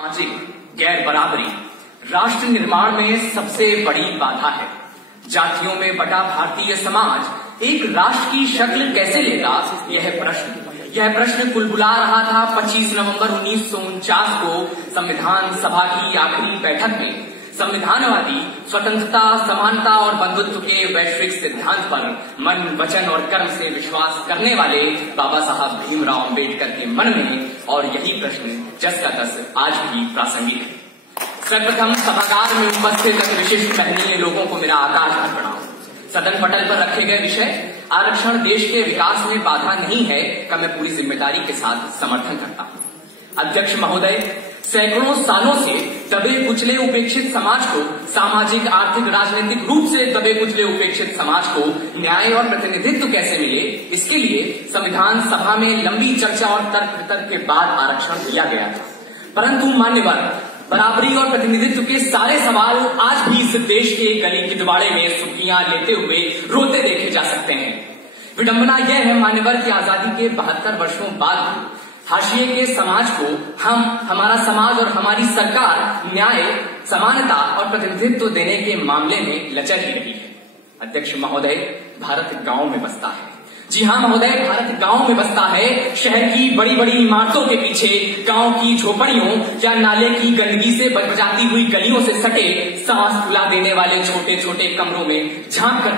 सामाजिक गैर बराबरी राष्ट्र निर्माण में सबसे बड़ी बाधा है। जातियों में बटा भारतीय समाज एक राष्ट्र की शक्ल कैसे लेगा, यह प्रश्न कुलबुला रहा था 25 नवंबर 1949 को संविधान सभा की आखिरी बैठक में संविधानवादी स्वतंत्रता, समानता और बंधुत्व के वैश्विक सिद्धांत पर मन, वचन और कर्म से विश्वास करने वाले बाबा साहब भीमराव अंबेडकर के मन में, और यही प्रश्न जस का तस आज भी प्रासंगिक है। सर्वप्रथम सभागार में उपस्थित विशिष्ट महनीय लोगों को मेरा आकाश प्रणाम। सदन पटल पर रखे गए विषय आरक्षण देश के विकास में बाधा नहीं है का मैं पूरी जिम्मेदारी के साथ समर्थन करता हूँ। अध्यक्ष महोदय, सैकड़ों सालों से दबे कुचले उपेक्षित समाज को, सामाजिक, आर्थिक, राजनीतिक रूप से दबे कुचले उपेक्षित समाज को न्याय और प्रतिनिधित्व कैसे मिले, इसके लिए संविधान सभा में लंबी चर्चा और तर्क वितर्क के बाद आरक्षण दिया गया था। परंतु मान्यवर बराबरी और प्रतिनिधित्व के सारे सवाल आज भी इस देश के गली किदवाड़े में सुर्खियां लेते हुए रोते देखे जा सकते हैं। विडंबना यह है मान्यवर की आजादी के 72 वर्षों बाद भी हाशिए के समाज को हमारा समाज और हमारी सरकार न्याय, समानता और प्रतिनिधित्व देने के मामले में लचर ही रही है। अध्यक्ष महोदय, भारत गांव में बसता है। जी हाँ महोदय, भारत गांव में बसता है। शहर की बड़ी बड़ी इमारतों के पीछे गांव की झोपड़ियों या नाले की गंदगी से बजबजाती हुई गलियों से सटे सांस फुला देने वाले छोटे छोटे कमरों में झांक कर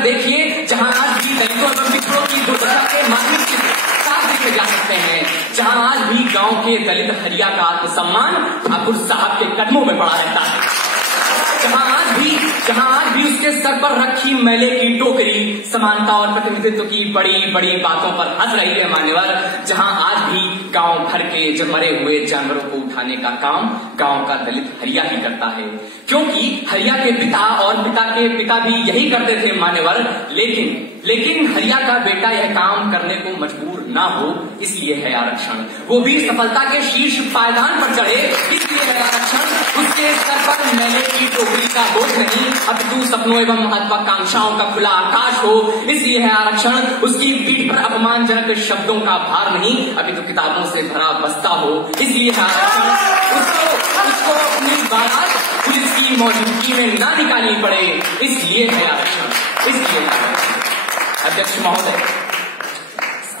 देखिए, जहां आज भी दलितों और पिछड़ों की दुर्दशा के मानवीय चित्र साफ देखे जा सकते हैं, जहां आज भी गांव के दलित हरिया का आत्मसम्मान ठाकुर साहब के कदमों में पड़ा रहता है, जहां आज भी उसके सर पर रखी मैले की टोकरी समानता और प्रतिनिधित्व की बड़ी बड़ी बातों पर हंस रही है मान्यवर, जहां आज भी गांव भर के मरे हुए जानवरों को उठाने का काम गांव का दलित हरिया ही करता है, क्योंकि हरिया के पिता और पिता के पिता भी यही करते थे मान्यवर। लेकिन हरिया का बेटा यह काम करने को मजबूर ना हो, इसलिए है आरक्षण। वो भी सफलता के शीर्ष पायदान पर चढ़े, इसलिए है आरक्षण। उसके सर पर मैले की टोकरी का बोझ नहीं, अपितु सपनों एवं महत्वाकांक्षाओं का खुला आकाश हो, इसलिए है आरक्षण। उसकी पीठ पर अपमानजनक शब्दों का भार नहीं, अपितु किताबों से भरा बस्ता हो, इसलिए है आरक्षण। उसको अपनी बारात पुलिस की मौजूदगी में ना निकालनी पड़े, इसलिए है आरक्षण। अध्यक्ष महोदय,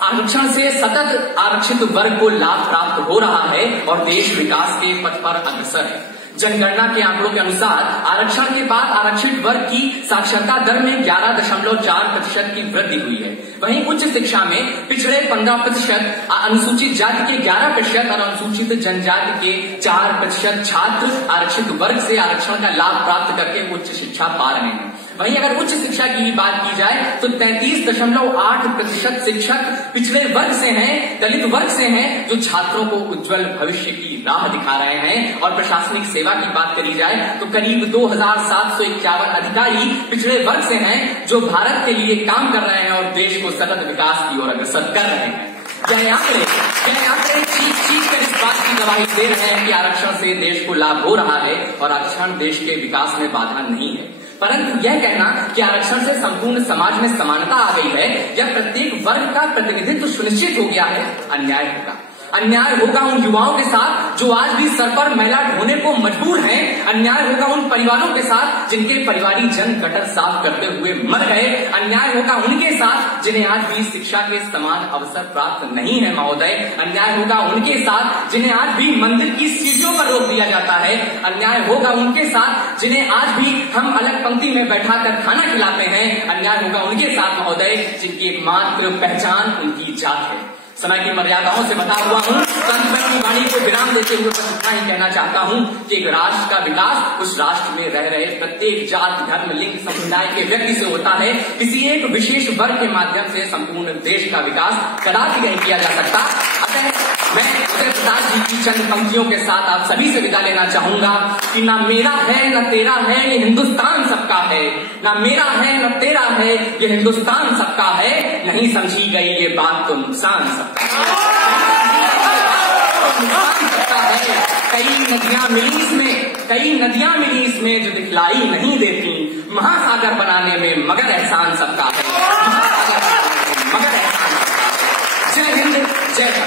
आरक्षण से सतत आरक्षित वर्ग को लाभ प्राप्त हो रहा है और देश विकास के पथ पर अग्रसर है। जनगणना के आंकड़ों के अनुसार आरक्षण के बाद आरक्षित वर्ग की साक्षरता दर में 11.4% की वृद्धि हुई है। वहीं उच्च शिक्षा में पिछड़े 15%, अनुसूचित जाति के 11% और अनुसूचित जनजाति के 4% छात्र आरक्षित वर्ग से आरक्षण का लाभ प्राप्त करके उच्च शिक्षा पा रहे हैं। वहीं अगर उच्च शिक्षा की ही बात की जाए तो 33.8% शिक्षक पिछड़े वर्ग से हैं, दलित वर्ग से हैं, जो छात्रों को उज्जवल भविष्य की राह दिखा रहे हैं। और प्रशासनिक सेवा की बात करी जाए तो करीब 2751 अधिकारी पिछड़े वर्ग से हैं, जो भारत के लिए काम कर रहे हैं और देश को सतत विकास की ओर अग्रसर कर रहे हैं। क्या आंकड़े चीख कर इस बात की गवाही दे रहे हैं कि आरक्षण से देश को लाभ हो रहा है और आरक्षण देश के विकास में बाधा नहीं है। परंतु यह कहना कि आरक्षण से संपूर्ण समाज में समानता आ गई है या प्रत्येक वर्ग का प्रतिनिधित्व सुनिश्चित हो गया है, अन्याय होगा उन युवाओं के साथ जो आज भी सर पर मैला ढोने को मजबूर हैं। अन्याय होगा उन परिवारों के साथ जिनके परिवारी जन गटर साफ करते हुए मर गए। अन्याय होगा उनके साथ जिन्हें आज भी शिक्षा के समान अवसर प्राप्त नहीं है महोदय। अन्याय होगा उनके साथ जिन्हें आज भी मंदिर की सीढ़ियों पर रोक दिया जाता है। अन्याय होगा उनके साथ जिन्हें आज भी हम अलग पंक्ति में बैठाकर खाना खिलाते हैं। अन्याय होगा उनके साथ महोदय जिनकी एकमात्र पहचान उनकी जात है। समय की मर्यादाओं से बता हुआ हूँ, अपनी वाणी को विराम देते हुए बस इतना ही कहना चाहता हूँ कि एक राष्ट्र का विकास उस राष्ट्र में रह रहे प्रत्येक जाति, धर्म, लिंग, समुदाय के व्यक्ति से होता है। किसी एक विशेष वर्ग के माध्यम से संपूर्ण देश का विकास कदापि नहीं किया जा सकता। अतः मैं उदय प्रताप जी की चंद पंक्तियों के साथ आप सभी से विदा लेना चाहूंगा कि ना मेरा है न तेरा है, ये हिंदुस्तान सबका है। ना मेरा है न तेरा है, ये हिंदुस्तान सबका है। नहीं समझी गई ये बात तो नुकसान सबका है। कई नदियां मिली इसमें जो दिखलाई नहीं देती। महासागर बनाने में मगर एहसान सबका है। जय हिंद, जय